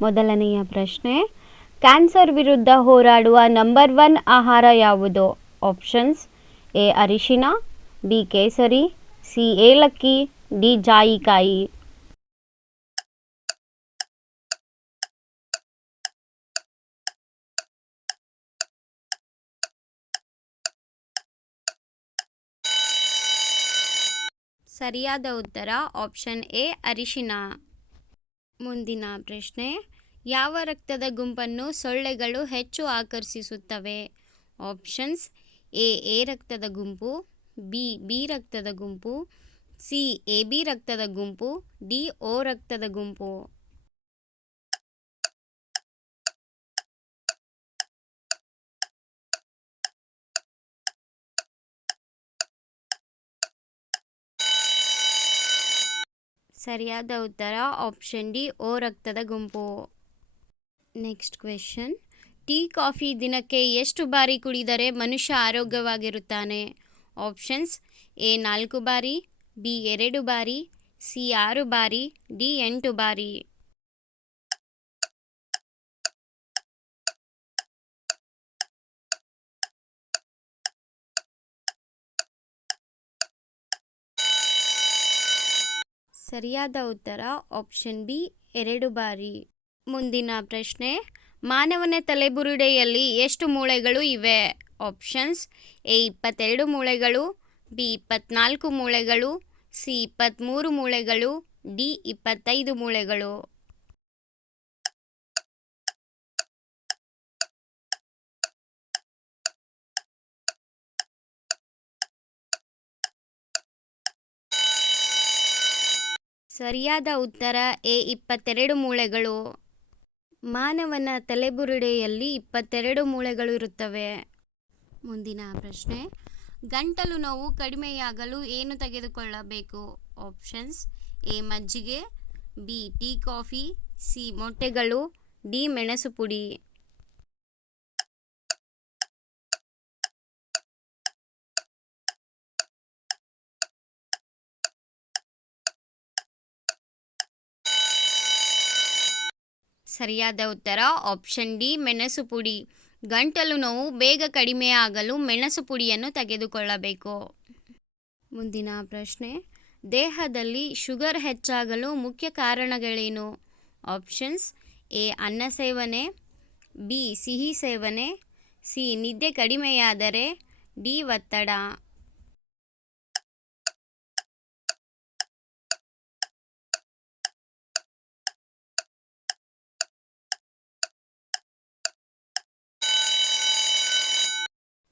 ಮೊದಲನೆಯ ಪ್ರಶ್ನೆ, ಕ್ಯಾನ್ಸರ್ ವಿರುದ್ಧ ಹೋರಾಡುವ ನಂಬರ್ 1 ಆಹಾರ ಯಾವುದು? ಆಪ್ಷನ್ಸ್: ಎ ಅರಿಶಿನ, ಬಿ ಕೇಸರಿ, ಸಿ ಏಲಕ್ಕಿ, ಡಿ ಜಾಯಿಕಾಯಿ. ಸರಿಯಾದ ಉತ್ತರ ಆಪ್ಷನ್ ಎ ಅರಿಶಿನ. ಮುಂದಿನ ಪ್ರಶ್ನೆ, ಯಾವ ರಕ್ತದ ಗುಂಪನ್ನು ಸೊಳ್ಳೆಗಳು ಹೆಚ್ಚು ಆಕರ್ಷಿಸುತ್ತವೆ? ಆಪ್ಷನ್ಸ್: ಎ ರಕ್ತದ ಗುಂಪು, ಬಿ ರಕ್ತದ ಗುಂಪು, ಸಿ AB ರಕ್ತದ ಗುಂಪು, ಡಿ O ರಕ್ತದ ಗುಂಪು. ಸರಿಯಾದ ಉತ್ತರ ಆಪ್ಷನ್ ಡಿ O ರಕ್ತದ ಗುಂಪು. ನೆಕ್ಸ್ಟ್ ಕ್ವೆಶ್ಚನ್, ಟೀ ಕಾಫಿ ದಿನಕ್ಕೆ ಎಷ್ಟು ಬಾರಿ ಕುಡಿದರೆ ಮನುಷ್ಯ ಆರೋಗ್ಯವಾಗಿರುತ್ತಾನೆ? ಆಪ್ಷನ್ಸ್: ಎ 4 ಬಾರಿ, ಬಿ 2 ಬಾರಿ, ಸಿ 6 ಬಾರಿ, ಡಿ 8 ಬಾರಿ. ಸರಿಯಾದ ಉತ್ತರ ಆಪ್ಷನ್ ಬಿ 2 ಬಾರಿ. ಮುಂದಿನ ಪ್ರಶ್ನೆ, ಮಾನವನ ತಲೆಬುರುಡೆಯಲ್ಲಿ ಎಷ್ಟು ಮೂಳೆಗಳು ಇವೆ? ಆಪ್ಷನ್ಸ್: ಎ 22 ಮೂಳೆಗಳು, ಬಿ 24 ಮೂಳೆಗಳು, ಸಿ 23 ಮೂಳೆಗಳು, ಡಿ 25 ಮೂಳೆಗಳು. ಸರಿಯಾದ ಉತ್ತರ ಎ 22 ಮೂಳೆಗಳು. ಮಾನವನ ತಲೆಬುರುಡೆಯಲ್ಲಿ 22 ಮೂಳೆಗಳು ಇರುತ್ತವೆ. ಮುಂದಿನ ಪ್ರಶ್ನೆ, ಗಂಟಲು ನೋವು ಕಡಿಮೆಯಾಗಲು ಏನು ತೆಗೆದುಕೊಳ್ಳಬೇಕು? ಆಪ್ಷನ್ಸ್: ಎ ಮಜ್ಜಿಗೆ, ಬಿ ಟೀ ಕಾಫಿ, ಸಿ ಮೊಟ್ಟೆಗಳು, ಡಿ ಮೆಣಸು ಪುಡಿ. ಸರಿಯಾದ ಉತ್ತರ ಆಪ್ಷನ್ ಡಿ ಮೆಣಸು ಪುಡಿ. ಗಂಟಲು ನೋವು ಬೇಗ ಕಡಿಮೆಯಾಗಲು ಮೆಣಸು ಪುಡಿಯನ್ನು ತೆಗೆದುಕೊಳ್ಳಬೇಕು. ಮುಂದಿನ ಪ್ರಶ್ನೆ, ದೇಹದಲ್ಲಿ ಶುಗರ್ ಹೆಚ್ಚಾಗಲು ಮುಖ್ಯ ಕಾರಣಗಳೇನು? ಆಪ್ಷನ್ಸ್: ಎ ಅನ್ನ ಸೇವನೆ, ಬಿ ಸಿಹಿ ಸೇವನೆ, ಸಿ ನಿದ್ದೆ ಕಡಿಮೆಯಾದರೆ, ಡಿ ಒತ್ತಡ.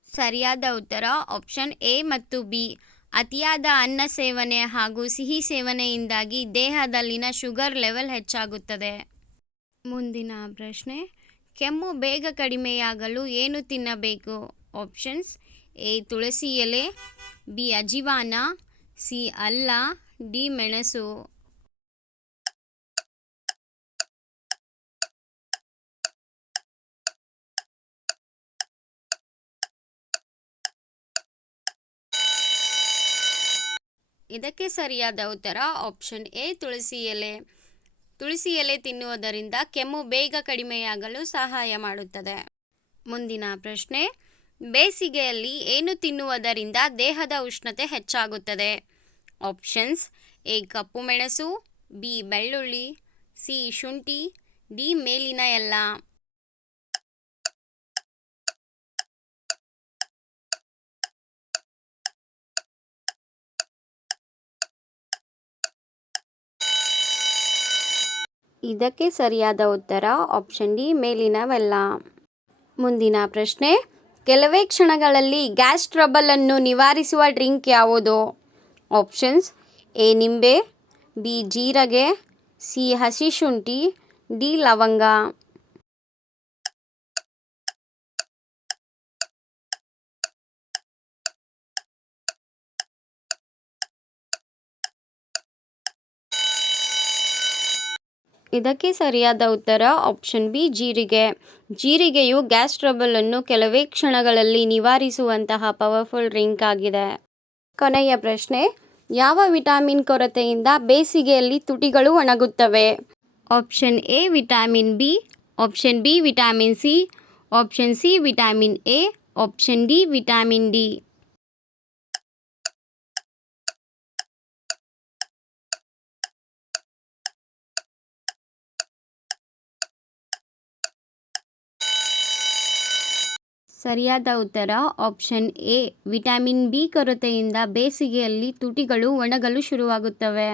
ಸರಿಯಾದ ಉತ್ತರ ಆಪ್ಷನ್ ಎ ಮತ್ತು ಬಿ. ಅತಿಯಾದ ಅನ್ನ ಸೇವನೆ ಹಾಗೂ ಸಿಹಿ ಸೇವನೆಯಿಂದಾಗಿ ದೇಹದಲ್ಲಿನ ಶುಗರ್ ಲೆವೆಲ್ ಹೆಚ್ಚಾಗುತ್ತದೆ. ಮುಂದಿನ ಪ್ರಶ್ನೆ, ಕೆಮ್ಮು ಬೇಗ ಕಡಿಮೆಯಾಗಲು ಏನು ತಿನ್ನಬೇಕು? ಆಪ್ಷನ್ಸ್: ಎ ತುಳಸಿ ಎಲೆ, ಬಿ ಅಜಿವಾನ, ಸಿ ಅಲ್ಲ, ಡಿ ಮೆಣಸು. ಇದಕ್ಕೆ ಸರಿಯಾದ ಉತ್ತರ ಆಪ್ಷನ್ ಎ ತುಳಸಿ ಎಲೆ. ತುಳಸಿ ಎಲೆ ತಿನ್ನುವುದರಿಂದ ಕೆಮ್ಮು ಬೇಗ ಕಡಿಮೆಯಾಗಲು ಸಹಾಯ ಮಾಡುತ್ತದೆ. ಮುಂದಿನ ಪ್ರಶ್ನೆ, ಬೇಸಿಗೆಯಲ್ಲಿ ಏನು ತಿನ್ನುವುದರಿಂದ ದೇಹದ ಉಷ್ಣತೆ ಹೆಚ್ಚಾಗುತ್ತದೆ? ಆಪ್ಷನ್ಸ್: ಎ ಕಪ್ಪು ಮೆಣಸು, ಬಿ ಬೆಳ್ಳುಳ್ಳಿ, ಸಿ ಶುಂಠಿ, ಡಿ ಮೇಲಿನ ಎಲ್ಲ. ಇದಕ್ಕೆ ಸರಿಯಾದ ಉತ್ತರ ಆಪ್ಷನ್ ಡಿ ಮೇಲಿನವೆಲ್ಲ. ಮುಂದಿನ ಪ್ರಶ್ನೆ, ಕೆಲವೇ ಕ್ಷಣಗಳಲ್ಲಿ ಗ್ಯಾಸ್ ಟ್ರಬಲ್ ಅನ್ನು ನಿವಾರಿಸುವ ಡ್ರಿಂಕ್ ಯಾವುದು? ಆಪ್ಷನ್ಸ್: ಎ ನಿಂಬೆ, ಬಿ ಜೀರಿಗೆ, ಸಿ ಹಸಿ ಶುಂಠಿ, ಡಿ ಲವಂಗ. ಇದಕ್ಕೆ ಸರಿಯಾದ ಉತ್ತರ ಆಪ್ಷನ್ ಬಿ ಜೀರಿಗೆ. ಜೀರಿಗೆಯು ಗ್ಯಾಸ್ ಟ್ರಬಲ್ ಅನ್ನು ಕೆಲವೇ ಕ್ಷಣಗಳಲ್ಲಿ ನಿವಾರಿಸುವಂತಹ ಪವರ್ಫುಲ್ ಡ್ರಿಂಕ್ ಆಗಿದೆ. ಕೊನೆಯ ಪ್ರಶ್ನೆ, ಯಾವ ವಿಟಮಿನ್ ಕೊರತೆಯಿಂದ ಬೇಸಿಗೆಯಲ್ಲಿ ತುಟಿಗಳು ಒಣಗುತ್ತವೆ? Option A vitamin B, option B vitamin C, option C vitamin A, option D vitamin D. ಸರಿಯಾದ ಉತ್ತರ ಆಪ್ಷನ್ ಎ ವಿಟಮಿನ್ ಬಿ ಕೊರತೆಯಿಂದ ಬೇಸಿಗೆಯಲ್ಲಿ ತುಟಿಗಳು ಒಣಗಲು ಶುರುವಾಗುತ್ತವೆ.